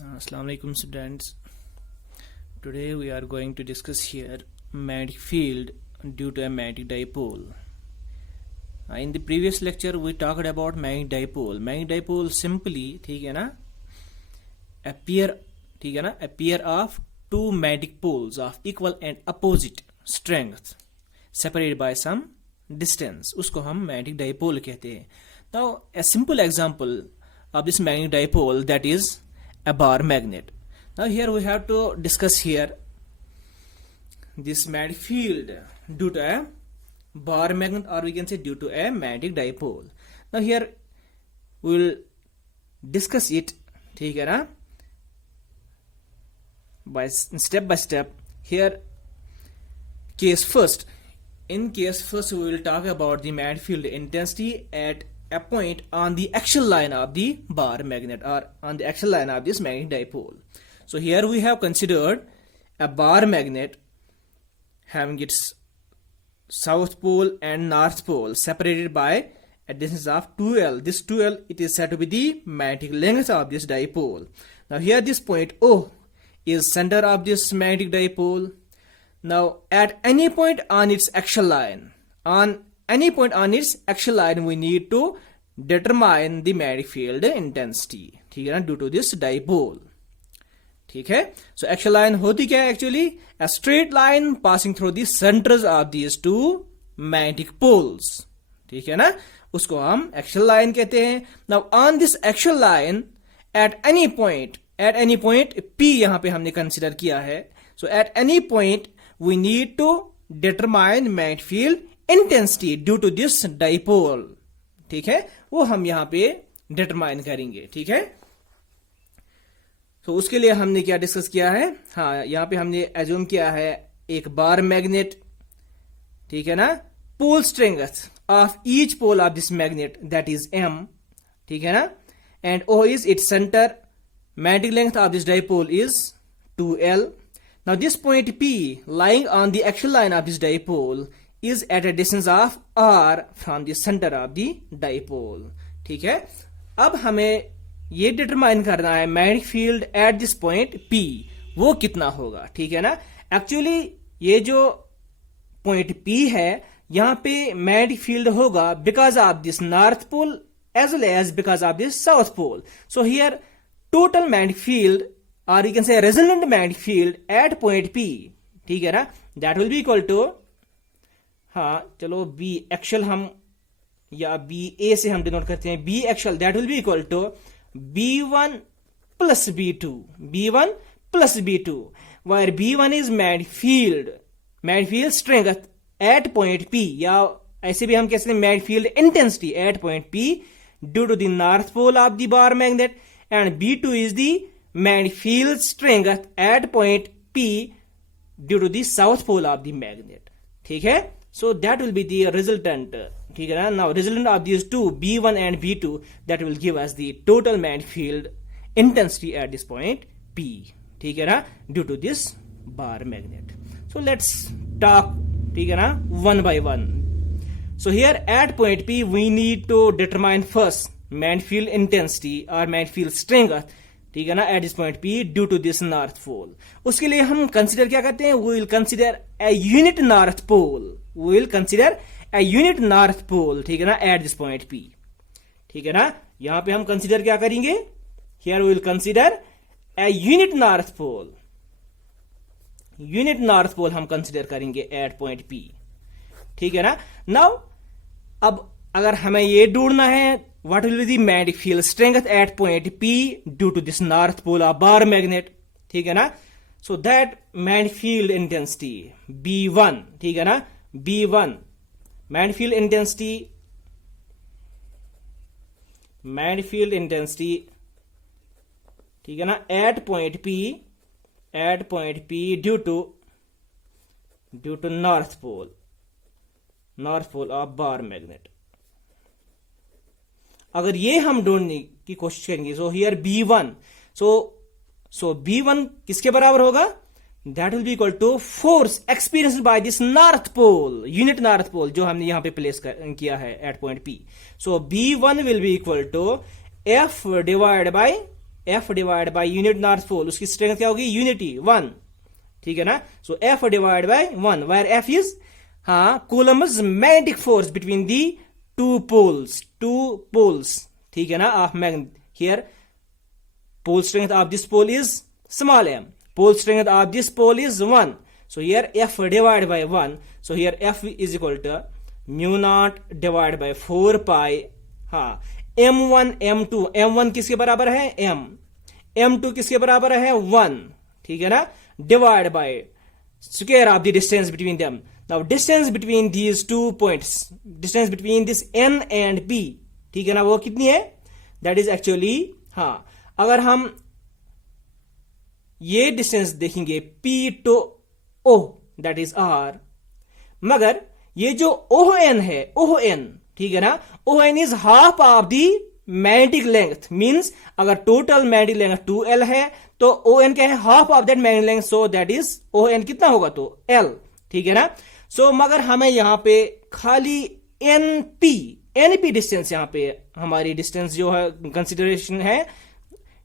Assalamu alaikum students. Today we are going to discuss here magnetic field due to a magnetic dipole. In the previous lecture we talked about magnetic dipole. Magnetic dipole simply ठीक है ना appear of two magnetic poles of equal and opposite strength separated by some distance. उसको हम magnetic dipole कहते हैं. Now a simple example of this magnetic dipole, that is a bar magnet. Now here we have to discuss here this magnetic field due to a bar magnet, or we can say due to a magnetic dipole. Now here we will discuss it, ठीक है ना, by step by step. Here case first. In case first we will talk about the magnetic field intensity at a point on the axial line of the bar magnet, or on the axial line of this magnetic dipole. So here we have considered a bar magnet having its south pole and north pole separated by a distance of 2L. This 2L, it is said to be the magnetic length of this dipole. Now here this point O is center of this magnetic dipole. Now at any point on its axial line, we need to determine the magnetic field intensity, ठीक है ना, due to this dipole. ठीक है. So axial line होती क्या है actually? A straight line passing through the centers of these two magnetic poles. ठीक है ना, उसको हम axial line कहते हैं. Now on this axial line at any point P यहाँ पे हमने consider किया है. So at any point we need to determine magnetic field intensity due to this dipole. ठीक है, वो हम यहाँ पे डिटरमाइन करेंगे. ठीक है, तो उसके लिए हमने क्या डिस्कस किया है, हाँ यहाँ पे हमने एज्यूम किया है एक बार मैग्नेट, ठीक है ना, pole strength of each pole of this magnet that is m, ठीक है ना, and O is its centre. Magnetic length of this dipole is 2L. Now this point P lying on the axial line of this dipole is at a distance of r from the center of the dipole. ठीक है, अब हमें ये determine करना है magnetic field eight this point P वो कितना होगा. ठीक है ना, एक्चुअली ये जो पॉइंट P है यहां पे मैग्नेटिक फील्ड होगा because of this north pole as well as because of this south pole. So here total magnetic field, और you can say resultant magnetic field at point P, ठीक है ना, that will be equal to, हाँ चलो B actual हम या B ए से हम डिनोट करते हैं, B actual that will be equal to B1 plus B2, where B1 is magnetic field strength at point P, या ऐसे भी हम कह सकते हैं magnetic field intensity at point P due to the north pole of the bar magnet, and B2 is the magnetic field strength at point P due to the south pole of the magnet. ठीक है, so that will be the resultant. ठीक है ना, now resultant of these two B1 and B2 that will give us the total magnetic field intensity at this point P. ठीक है ना, due to this bar magnet. So let's talk, ठीक है ना, one by one. So here at point P we need to determine first magnetic field intensity or magnetic field strength, ठीक है ना, at this point P due to this north pole. उसके लिए हम consider क्या करते हैं, we will consider a unit north pole, ठीक है ना, एट दिस पॉइंट P. ठीक है ना, यहां पे हम कंसिडर क्या करेंगे, here we will consider a unit north pole हम कंसिडर करेंगे एट पॉइंट P. ठीक है ना. नाउ अब अगर हमें ये ढूंढना है what will be the magnetic field strength at point P due to this north pole of bar magnet, ठीक है ना, so that magnetic field intensity B1, ठीक है ना, B1 magnetic field intensity, ठीक है ना, at point P due to north pole of bar magnet. अगर ये हम ढूंढने की कोशिश करेंगे, so here B1, so B1 किसके बराबर होगा, that will be equal to force experienced by this north pole, unit north pole जो हमने यहां पे प्लेस किया है at point P. So B1 will be equal to F divide by F divide by unit north pole, उसकी strength क्या होगी? Unity 1, ठीक है ना. So F divide by 1 where F is Coulomb's magnetic force between the two poles, ठीक है ना, of magnet. Here pole strength of this pole is small m, pole strength of this pole is 1. So here F divided by 1, so here F is equal to mu naught divided by 4 pi m1 m2. m1 किसके बराबर है? m. m2 किसके बराबर है? 1, ठीक है ना, divided by square of the distance between them. Now distance between these two points, distance between this n and p, ठीक है ना, वो कितनी है? That is actually अगर हम ये डिस्टेंस देखेंगे P to O, that is R, मगर ये जो ON है, ON, ठीक है ना, ON is half of the magnetic length. Means अगर टोटल मैग्नेटिक लेंथ 2L है तो ON क्या है? Half of that magnetic length. So that is ON कितना होगा? तो L, ठीक है ना. सो मगर हमें यहां पे खाली NP डिस्टेंस, यहां पे हमारी डिस्टेंस जो है कंसिडरेशन है.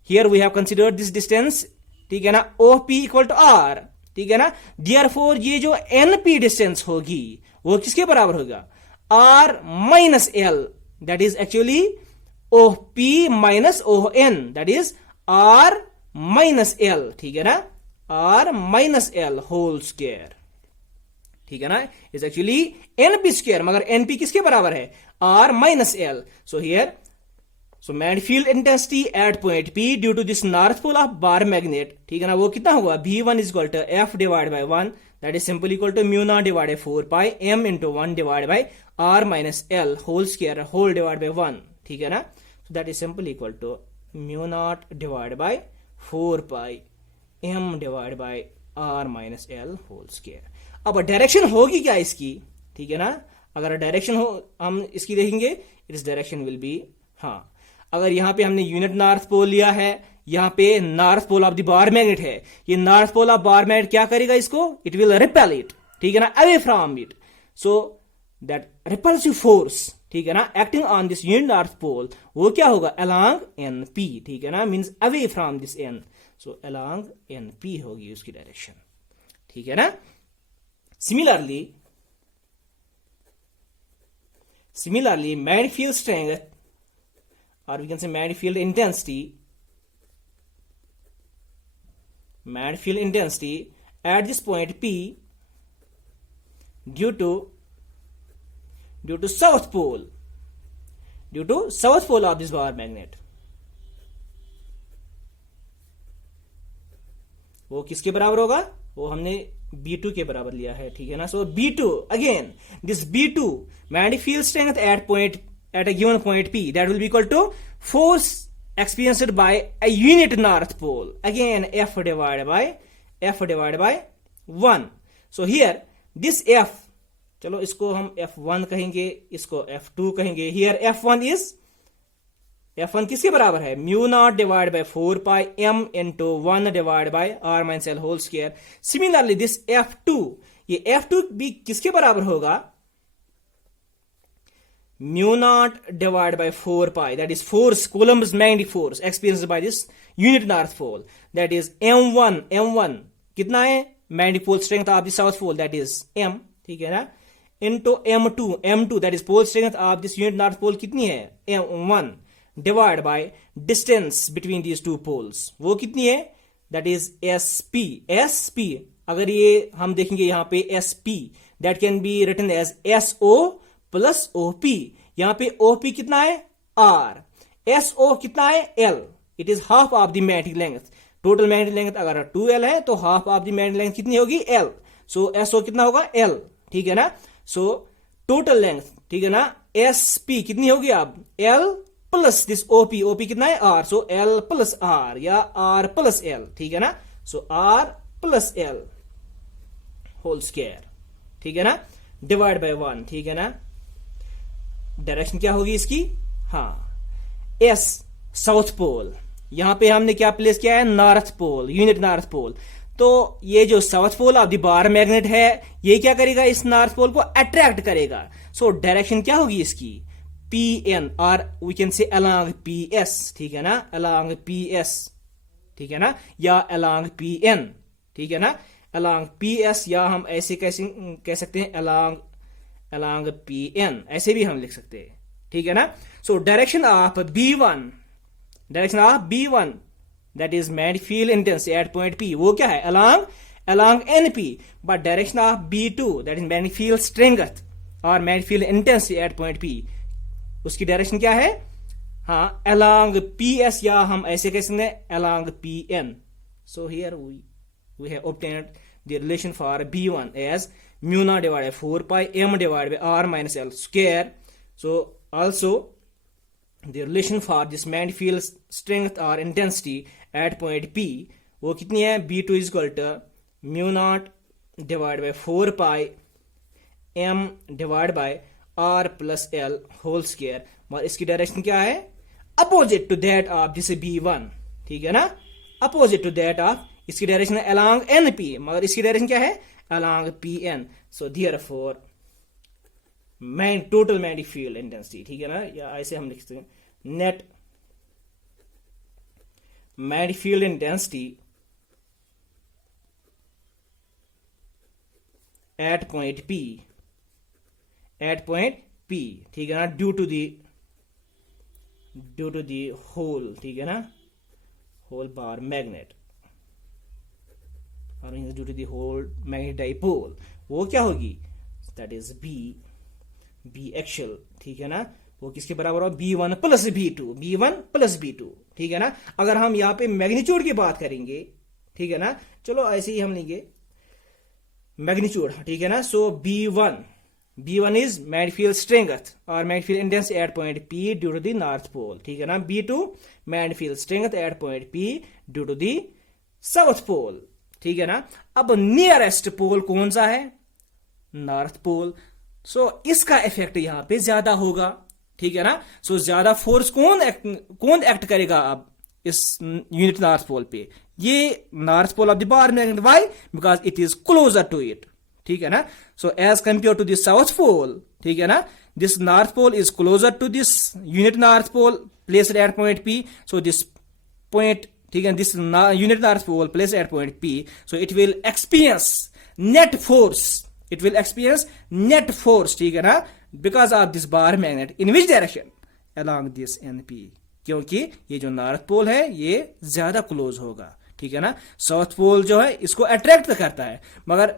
Here we have considered this distance, ठीक है ना, OP equal to R, ठीक है ना. Therefore ये जो NP डिस्टेंस होगी वो किसके बराबर होगा? R minus L, that is actually OP minus ON, that is R minus L, ठीक है ना, R minus L whole square, ठीक है ना, is actually NP square, मगर NP किसके बराबर है? R minus L. So here magnetic field intensity at point P due to this north pole of bar magnet, ठीक है ना, वो कितना होगा? V1 is equal to F divided by 1, that is simply equal to mu naught divided by 4 pi m into 1 divided by R minus L whole square whole divided by 1, ठीक है ना. So that is simply equal to mu naught divided by 4 pi m divided by R minus L whole square. अब direction होगी क्या इसकी? ठीक है ना, अगर डायरेक्शन हो हम इसकी देखेंगे, इस डायरेक्शन विल बी अगर यहां पे हमने यूनिट नॉर्थ पोल लिया है, यहां पे north pole of the bar magnet है, ये north pole of bar magnet क्या करेगा इसको? इट विल रिपेल इट, ठीक है ना, away from it. So that repulsive force, ठीक है ना, acting on this unit north pole, वो क्या होगा? अलोंग NP, ठीक है ना, means away from this N. So along NP होगी उसकी डायरेक्शन, ठीक है ना. Similarly magnetic field strength, or we can say magnetic field intensity at this point P due to south pole of this bar magnet, वो किसके बराबर होगा? वो हमने B2 के बराबर लिया है, ठीक है ना. सो B2, again this B2 magnetic field strength at a given point P, that will be equal to force experienced by a unit north pole, again F divided by 1. So here this F, चलो इसको हम F1 कहेंगे, इसको F2 कहेंगे. Here F1 किसके बराबर है? mu naught divided by 4 pi m into 1 divided by R minus L whole square. Similarly this F2, ये F2 भी किसके बराबर होगा? mu naught divided by 4 pi, that is force, Coulomb's magnetic force experienced by this unit north pole, that is m1 कितना है? magnetic pole strength of the south pole, that is m, ठीक है ना, into m2 that is pole strength of this unit north pole कितनी है? m1 divided by distance between these two poles, वो कितनी है? that is sp. अगर ये हम देखेंगे यहाँ पे sp, that can be written as so plus OP. यहां पे OP कितना है? R. SO कितना है? L. It is half of the magnetic length. Total magnetic length अगर 2L है तो half of the magnetic length कितनी होगी? L. सो SO कितना होगा? L, ठीक है ना. सो टोटल लेंथ, ठीक है ना, SP कितनी होगी अब? L प्लस दिस OP कितना है? R. So L plus R या R प्लस L, ठीक है ना. So R plus L whole square, ठीक है ना, डिवाइड बाय 1, ठीक है ना. डायरेक्शन क्या होगी इसकी? S south pole. यहां पे हमने क्या प्लेस किया है? North pole, unit north pole. तो ये जो south pole of the bar magnet है, ये क्या करेगा? इस नॉर्थ पोल को अट्रैक्ट करेगा. सो डायरेक्शन क्या होगी इसकी? PN, और we can say along PS, ठीक है ना, अलोंग PS. ठीक है ना, या along PN, ठीक है ना, along PS, या हम ऐसे कैसे कह सकते हैं along PN, ऐसे भी हम लिख सकते हैं, ठीक है ना। So direction of B1, that is magnetic field intensity at point P, वो क्या है, along NP, but direction of B2, that is magnetic field strength और magnetic field intensity at point P, उसकी डायरेक्शन क्या है, हाँ, along PS, या हम ऐसे कह सकते हैं along PN. So here we have obtained the relation for B1 as mu naught divided by 4 pi m divided by r minus l square. So also the relation for this magnetic field strength or intensity at point P, वो कितनी है, B2 is equal to mu naught divided by 4 pi m divided by r plus l whole square, और इसकी direction क्या है, opposite to that of this B1, ठीक है ना, अपोजिट टू दैट ऑफ, इसकी डायरेक्शन है along NP, मगर इसकी डायरेक्शन क्या है, along PN. सो therefore total magnetic field intensity, ठीक है ना, या ऐसे हम लिखते हैं net magnetic field intensity at point P, ठीक है ना, ड्यू टू दी होल, ठीक है ना, होल बार मैग्नेट, और due to the whole magnet dipole, वो क्या होगी, दैट इज बी एक्चुअल, ठीक है ना, वो किसके बराबर हो, B1 प्लस B2, ठीक है ना। अगर हम यहाँ पे मैग्नीट्यूड की बात करेंगे, ठीक है ना, चलो ऐसे ही हम लेंगे मैग्नीट्यूड, ठीक है ना। So B1 is magnetic field strength और magnetic field intensity at point P due to the north pole, ठीक है ना। B2 magnetic field strength at point P due to the south pole, ठीक है ना। अब नियरेस्ट पोल कौन सा है, नॉर्थ पोल। सो इसका इफेक्ट यहां पे ज्यादा होगा, ठीक है ना। सो ज्यादा फोर्स कौन एक्ट करेगा अब इस यूनिट नॉर्थ पोल पे, ये north pole of the bar magnet, why, because it is closer to it, ठीक है ना। So as compare to this south pole, ठीक है ना, this north pole is closer to this unit north pole placed at point P. So this point, ठीक है, this unit north pole placed at point P, so it will experience net force, ठीक है ना, because of this bar magnet in which direction, along this NP, क्योंकि ये जो north pole है ये ज्यादा क्लोज होगा, ठीक है ना। साउथ पोल जो है इसको अट्रैक्ट करता है, मगर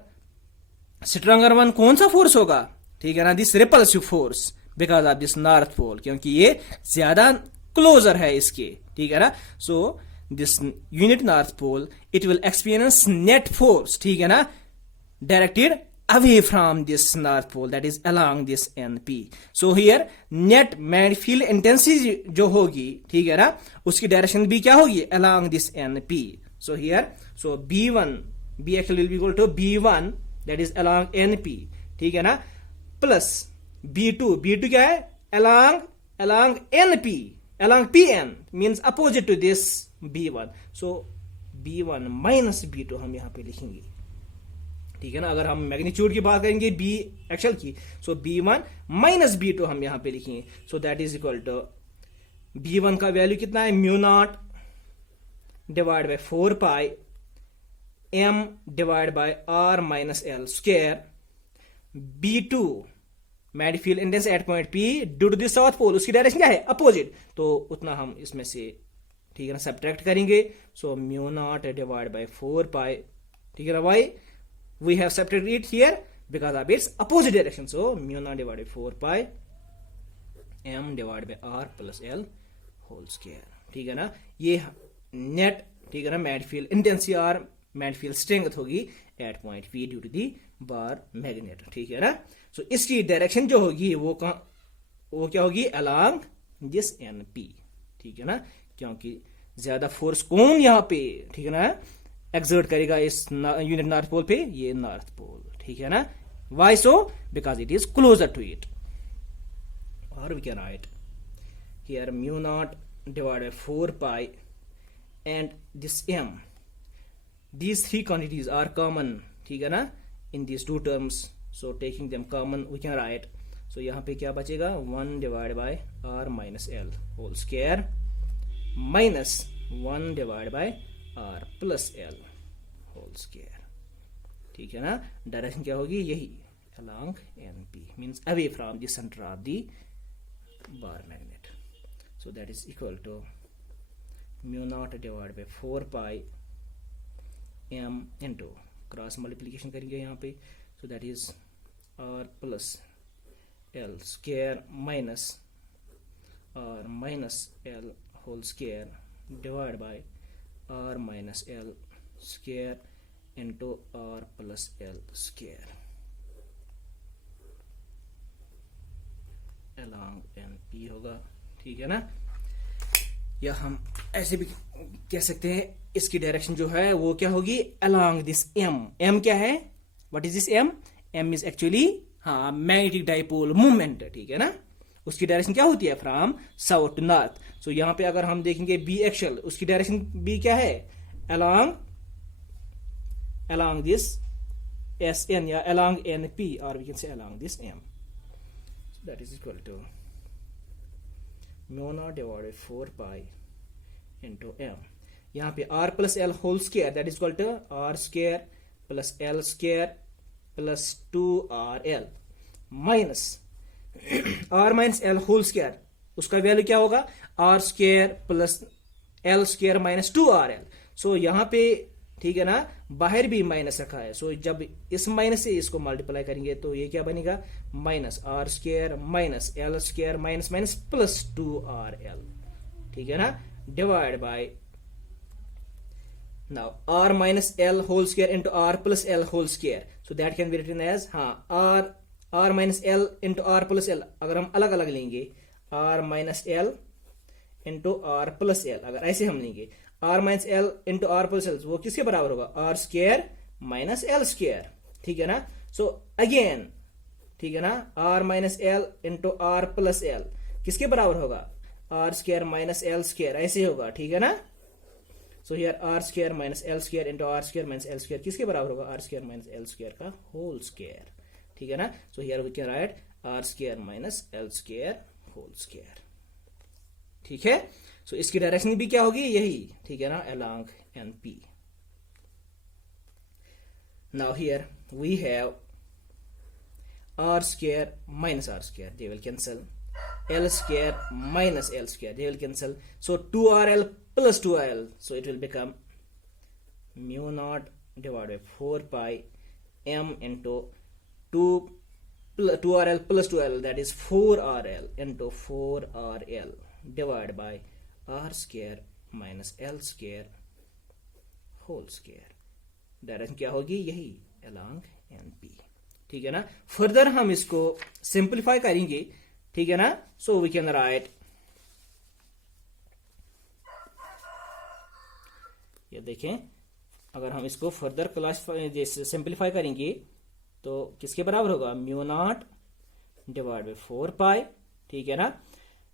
स्ट्रॉन्गर वन कौन सा फोर्स होगा, ठीक है ना, this repulsive force because of this north pole, क्योंकि ये ज्यादा क्लोजर है इसके, ठीक है ना। So this unit north pole it will experience net force, ठीक है ना, directed away from this north pole, that is along this NP. So here net magnetic field intensity जो होगी, ठीक है ना, उसकी डायरेक्शन भी क्या होगी, along this NP. So here, so B actually will be equal to B1, that is along NP, ठीक है ना, plus B2 क्या है, along NP, along PN, means opposite to this B1. So B1 minus B2 हम यहाँ पे लिखेंगे, ठीक है ना। अगर हम मैग्नीट्यूड की बात करेंगे बी एक्चुअल की, सो B1 माइनस B2 हम यहां पे लिखेंगे। So that is equal to B1 का वैल्यू कितना है, mu naught divide by 4 pi m divide by r minus l square. B2 magnetic field intensity at point P due to the south pole, उसकी direction क्या है, opposite, तो उतना हम इसमें से, ठीक है ना, सब्ट्रैक्ट करेंगे। So mu naught divide by 4 पाई, ठीक है ना, Y we have subtracted it here because of its opposite direction. So mu naught divided by 4 pi m divided by r plus l whole square, ठीक है ना। ये net, ठीक है ना, मैग्नेटिक फील्ड इंटेंसिटी और मैग्नेटिक फील्ड स्ट्रेंथ होगी at point P due to the bar magnet, ठीक है ना। सो इसकी डायरेक्शन जो होगी वो क्या होगी, along this NP, ठीक है ना, क्योंकि ज्यादा फोर्स कौन यहाँ पे, ठीक है ना, एक्सर्ट करेगा इस यूनिट नॉर्थ पोल पे, ये नॉर्थ पोल, ठीक है ना। Why so, because it is closer to it. और we can write here mu naught divide by 4 pi and this m, these three quantities are common, ठीक है ना, in these two terms. So taking them common we can write, so यहाँ पे क्या बचेगा, 1 divide by r minus l whole square minus 1 divide by r plus l whole square, ठीक है ना। डायरेक्शन क्या होगी, यही along NP means away from the center of the bar magnet. So that is equal to mu naught divided by 4 pi m into cross multiplication करेंगे यहाँ पे, so that is r plus l square minus r minus l whole square divided by r minus l square into r plus l square along NP होगा, ठीक है ना। या हम ऐसे भी कह सकते हैं, इसकी डायरेक्शन जो है वो क्या होगी, along this m. m क्या है, what is this m? m is actually हाँ मैग्नेटिक डाइपोल मूवमेंट, ठीक है ना। उसकी डायरेक्शन क्या होती है, फ्रॉम साउथ टू नॉर्थ। सो यहाँ पे अगर हम देखेंगे बी एक्सल, उसकी डायरेक्शन बी क्या है, along this SN या along NP, or we can say along this m. So that is equal to mu naught divided by 4 pi into m. यहाँ पे r plus l whole square that is equal to r square plus l square plus 2rl minus r minus l whole square, उसका value क्या होगा, r square plus l square minus 2rl. सो यहाँ पे ठीक है ना, बाहर भी माइनस रखा है, सो जब इस माइनस से इसको मल्टीप्लाई करेंगे तो ये क्या बनेगा, minus r square minus l square minus minus plus 2rl, ठीक है ना, divide by now r minus l whole square into r plus l whole square, so that can be written as r minus l into r plus l. अगर हम अलग अलग लेंगे r minus l into r plus l, अगर ऐसे हम लेंगे r minus l into r plus l, वो किसके बराबर होगा, r square minus l square, ठीक है ना। so again ठीक है ना, r minus l into r plus l किसके बराबर होगा, r square minus l square, ऐसे होगा, ठीक है ना। So here r square minus l square into r square minus l square किसके बराबर होगा, r square minus l square का whole square, ठीक है ना। So here we can write r square minus l square whole square, ठीक है। So इसकी डायरेक्शन भी क्या होगी, यही, ठीक है ना, along NP. Now here we have r square minus r square, they will cancel. L square minus L square, they will cancel. So 2rl plus 2rl, so it will become mu naught divided by 4 pi m into 2rl plus 2rl, that is 4rl into 4rl divided by r square minus l square whole square. Direction क्या होगी, यही along NP, ठीक है ना। Further हम इसको simplify करेंगे, ठीक है ना। सो वी कैन राइट, ये देखें, अगर हम इसको फर्दर क्लासिफाई जैसे सिंप्लीफाई करेंगे तो किसके बराबर होगा, म्यू नॉट डिवाइड बाय 4 पाई, ठीक है ना।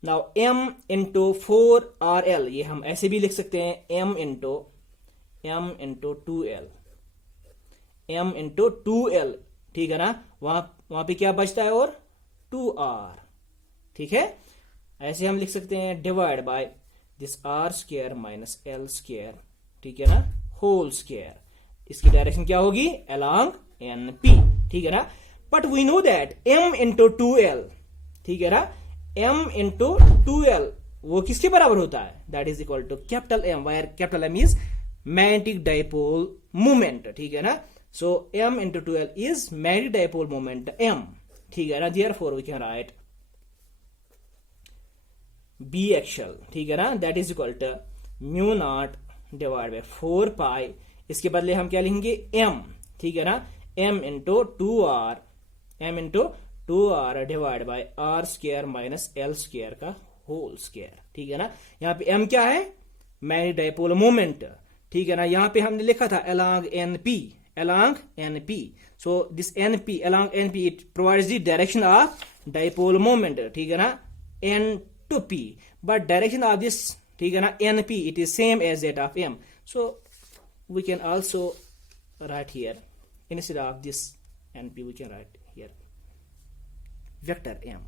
नाउ m इंटू 4rl, ये हम ऐसे भी लिख सकते हैं, m into 2l, m into 2l, ठीक है ना। वहां पे क्या बचता है, और 2r, ठीक है। ऐसे हम लिख सकते हैं divide by this r square minus l square, ठीक है ना, होल स्क्वायर। इसकी डायरेक्शन क्या होगी, along NP, ठीक है ना। But we know that m into 2l, ठीक है ना, m इंटू 2l वो किसके बराबर होता है, that is equal to capital M, where capital M is magnetic dipole moment, ठीक है ना। So m into 2l is magnetic dipole moment m, ठीक है ना। Therefore we can write B axial, ठीक है ना, that is equal to mu naught divide by 4 pi, इसके बदले हम क्या लिखेंगे, m, ठीक है ना, m into 2r divide by r square minus l square का होल स्क्वायर, ठीक है ना। यहाँ पे m क्या है, मैग्नेटिक डाइपोल मोमेंट, ठीक है ना। यहाँ पे हमने लिखा था along NP, so this NP along NP it provides the direction of dipole moment, ठीक है ना, N to P, but direction of this, ठीक है ना, NP it is same as that of M, so we can also write here instead of this NP we can write here vector M,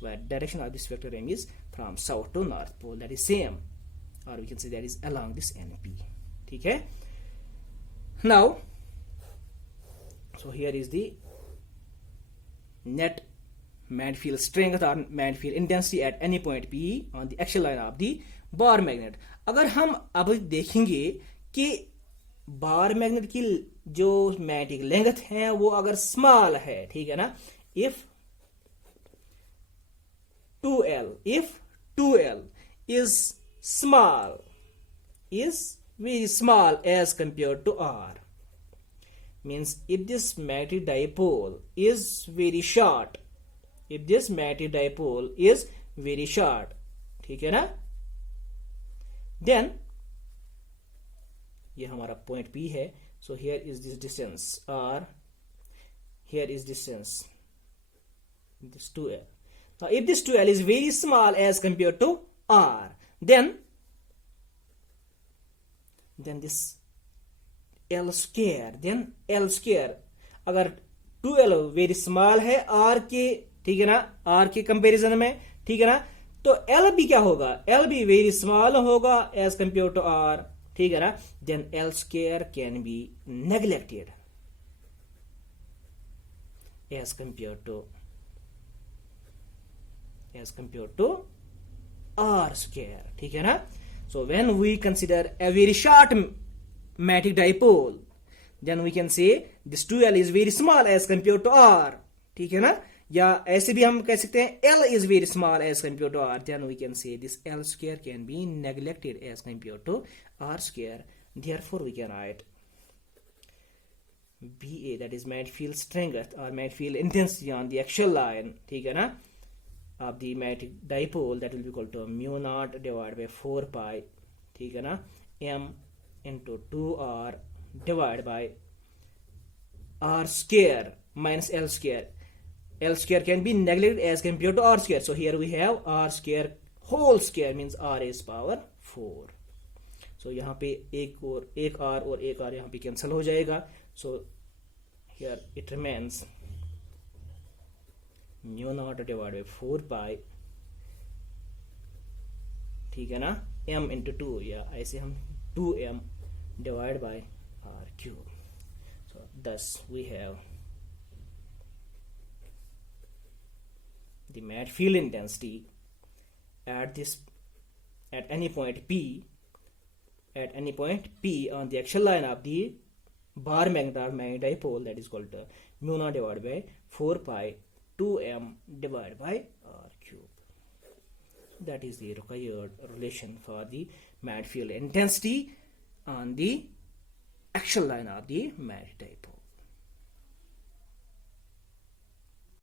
where direction of this vector M is from south to north pole, that is same, or we can say that is along this NP, ठीक है. Now, so here is the net magnetic field strength or magnetic field intensity at any point P on the axial line of the bar magnet. अगर हम अब देखेंगे कि bar magnet की जो magnetic length है वो अगर स्मॉल है, ठीक है ना, if 2L is very small as compared to R, means if this magnetic dipole is very short, ठीक है ना, then ये हमारा पॉइंट P है. So here is this distance R, here is distance, this 2L. Now if this 2L is very small as compared to R, then this L square, अगर 2L very small है R के, ठीक है ना, R के comparison में, ठीक है ना, तो L भी क्या होगा, L भी वेरी स्मॉल होगा एज कंपेयर टू R, ठीक है ना, then L square can be neglected as compare to R square, ठीक है ना. So when we consider a very short magnetic dipole, then we can say this 2L is very small as compared to R, ठीक है ना, या ऐसे भी हम कह सकते हैं L is very small as compared to R, then we can say this L square can be neglected as compared to R square. Therefore we can write BA, that is magnetic field strength or magnetic field intensity on the axial line, ठीक है ना, of the magnetic dipole, that will be equal to mu naught divided by 4 pi, ठीक है ना, M into 2R divided by R square minus L square. L square can be neglected as compared to R square. So here we have R square whole square, means R is power 4. So यहाँ पे एक R और एक R यहाँ पे cancel हो जाएगा. So here it remains mu naught divided by 4 pi, ठीक है ना, M into 2, या ऐसे हम 2M divided by R cube. So thus we have the magnetic field intensity at any point P on the axial line of the bar magnet or magnetic dipole, that is called mu naught divided by 4 pi 2M divided by R cube. That is the required relation for the magnetic field intensity on the axial line of the magnetic dipole.